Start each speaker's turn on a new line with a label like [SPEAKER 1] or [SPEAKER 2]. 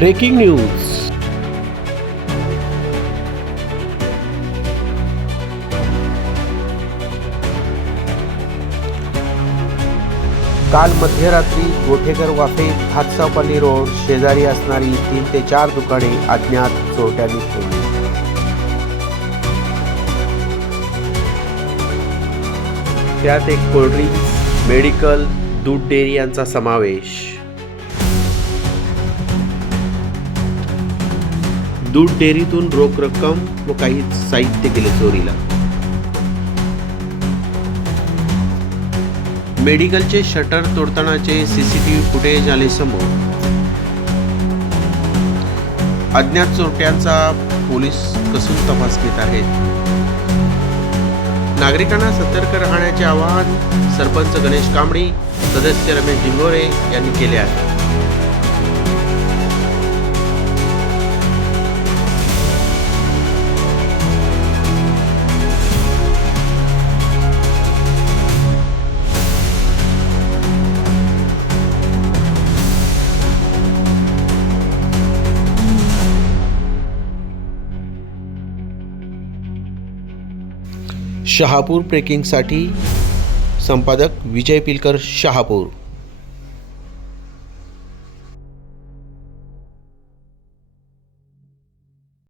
[SPEAKER 1] Breaking news. काल मध्यरात्री गोठेकर वाफे हातसावपाली रोड शेजारी असणारी तीन ते चार दुकाने अज्ञात चोरट्यांनी ठेवली. त्यात एक कोल्ड्रिंक्स मेडिकल दूध डेअरी यांचा समावेश. दूध डेअरीतून रोख रक्कम व काही साहित्य केले चोरीला. मेडिकलचे शटर तोडतानाचे सीसीटीव्ही फुटेज आले समोर. अज्ञात चोरट्यांचा पोलीस कसून तपास घेत आहेत? नागरिकांना सतर्क राहण्याचे आवाहन सरपंच गणेश कांबळी सदस्य रमेश डिंगोरे यांनी केले आहे. शहापूर ब्रेकिंगसाठी संपादक विजय पिलकर शहापूर.